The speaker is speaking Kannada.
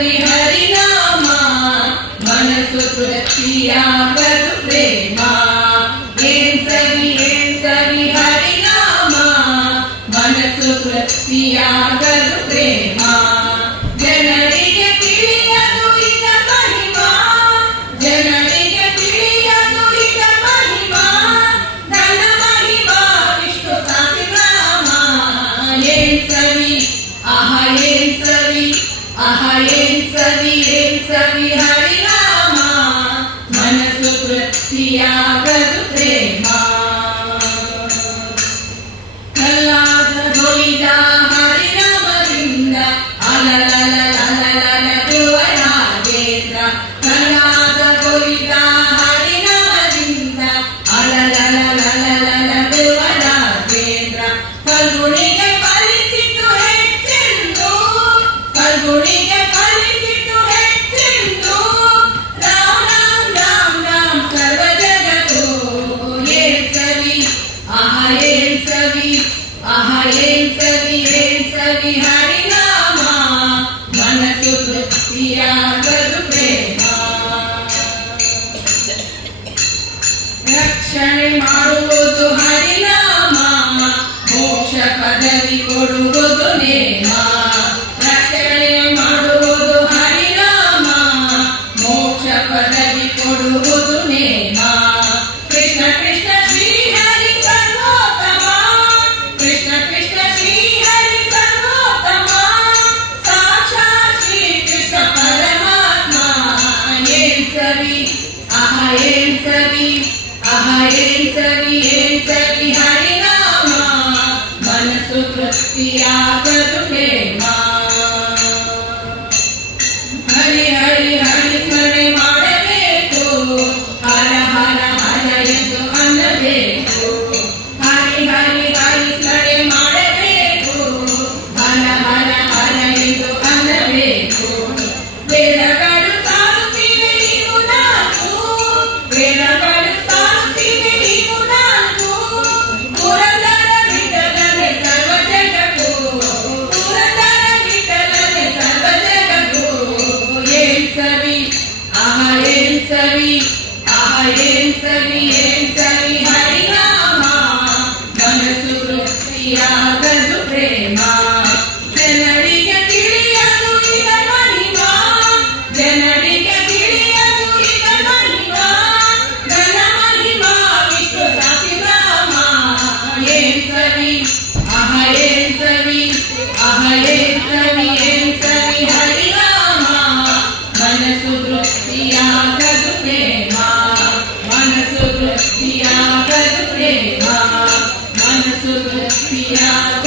ಸವಿ ಹರಿನಾಮ ಮನಸ್ಸು ತೃಪ್ತಿಯಾಗದು ಪ್ರೇಮ. ಏನ್ ಸವಿ ಹರಿನಾಮ ಮನಸ್ಸು ತೃಪ್ತಿಯಾಗದು ಪ್ರೇಮ. ಜನರಿಗೆ ತಿಳಿಯದು ಇದ ಮಹಿಮಾ, ಜನರಿಗೆ ತಿಳಿಯದು ಇದ ಮಹಿಮಾ. ಧನ ಮಹಿಮಾ ವಿಷ್ಣು ಸಹಸ್ರನಾಮ. ಏನ್ ಸವಿ ಏನ್ ಸವಿ ಏನ್ ಸವಿ ಹರಿನಾಮ ಮನಸ್ಸು ತೃಪ್ತಿಯಾಗದು ಪ್ರೇಮ. ಕಲ್ಲಾದ ದೊಯ್ದ ಹರಿನಾಮದಿಂದ ಅಲಲಲಲಲಲಲಲುವ ನಾಗೇಂದ್ರ. ಕಲ್ಲಾದ ದೊಯ್ದ ಹರಿನಾಮದಿಂದ ಅಲಲಲಲಲಲಲಲುವ ನಾಗೇಂದ್ರ. ಕಲ್ಗುಣಿಗೆ ಫಲಿಸಿತು ಹೆಚ್ಚೆಂದು, ಕಲ್ಗುಣಿಗೆ ಫಲಿಸಿತು ಹೆಚ್ಚೆಂದು. ರಾಮ್ ರಾಮ್ ರಾಮ್ ರಾಮ್ ಸರ್ವ ಜಗತ್ತು. ಏನ್ ಸವಿ ಏನ್ ಸವಿ ಏನ್ ಸವಿ ಹರಿನಾಮ ಮನಸ್ಸು ತೃಪ್ತಿಯಾಗದು ಪ್ರೇಮ. ರಕ್ಷಣೆ ಮಾಡುವುದು ಹರಿನಾಮ ಮೋಕ್ಷ ಪದವಿ ಕೊಡುವುದು ನೇಮ. ರಕ್ಷಣೆ ಮಾಡುವುದು ಹರಿನಾಮ ಮೋಕ್ಷ ಪದವಿ ಕೊಡುವುದು ನೇಮ. ಕೃಷ್ಣ ಕೃಷ್ಣ ಶ್ರೀ ಹರಿ ಸರ್ವೋತ್ತಮ, ಕೃಷ್ಣ ಕೃಷ್ಣ ಶ್ರೀ ಹರಿ ಸರ್ವೋತ್ತಮ. ಸಾಕ್ಷಾತ್ ಶ್ರೀ ಕೃಷ್ಣ ಪರಮಾತ್ಮ. ಏನ್ ಸವಿ ಏನ್ ಸವಿ ಏನ್ ಸವಿ ಹರಿನಾಮ ಮನಸ್ಸು ತೃಪ್ತಿಯಾಗದು ಪ್ರೇಮ. ಹರಿ ಹರಿ ಹರಿ ಸ್ಮರಣೆ ಮಾಡಬೇಕು, ಹರ ಹರ ಹರ ಎಂದು ಅನ್ನಬೇಕು. ಹರಿ ಹರಿ ಹರಿ ಸ್ಮರಣೆ ಮಾಡಬೇಕು, ಹರ ಹರ ಹರ ಎಂದು ಅನ್ನಬೇಕು. ವೇದಗಳು ಸಾರುತ್ತಿವೆ ಇವು ನಾಲ್ಕು, ವೇದಗಳು ಸಾರುತ್ತಿವೆ ಇವು ನಾಲ್ಕು. ಪುರಂದರ ವಿಠಲನೆ ಸರ್ವ ಜಗತ್ತು, ಪುರಂದರ ವಿಠಲನೆ ಸರ್ವ ಜಗತ್ತು. ಏನ್ ಸವಿ ಏನ್ ಸವಿ ಏನ್ ಸವಿ ಹರಿನಾಮ ಮನಸ್ಸು ತೃಪ್ತಿಯಾಗದು ಪ್ರೇಮ. ಜನರಿಗೆ ತಿಳಿಯದು ಇದ ಮಹಿಮಾ, ಜನರಿಗೆ ತಿಳಿಯದು ಇದ ಮಹಿಮಾ. ಧನ ಮಹಿಮಾ ವಿಷ್ಣು ಸಹಸ್ರನಾಮ. ಏನ್ ಸವಿ ಏನ್ ಸವಿ ಏನ್ ಸವಿ ಹರಿನಾಮ ಮನಸ್ಸು ತೃಪ್ತಿಯಾಗದು ಪ್ರೇಮ. ಮನಸ್ಸು ತೃಪ್ತಿಯಾಗದು ಪ್ರೇಮ. ಮನಸ್ಸು ತೃಪ್ತಿಯಾಗದು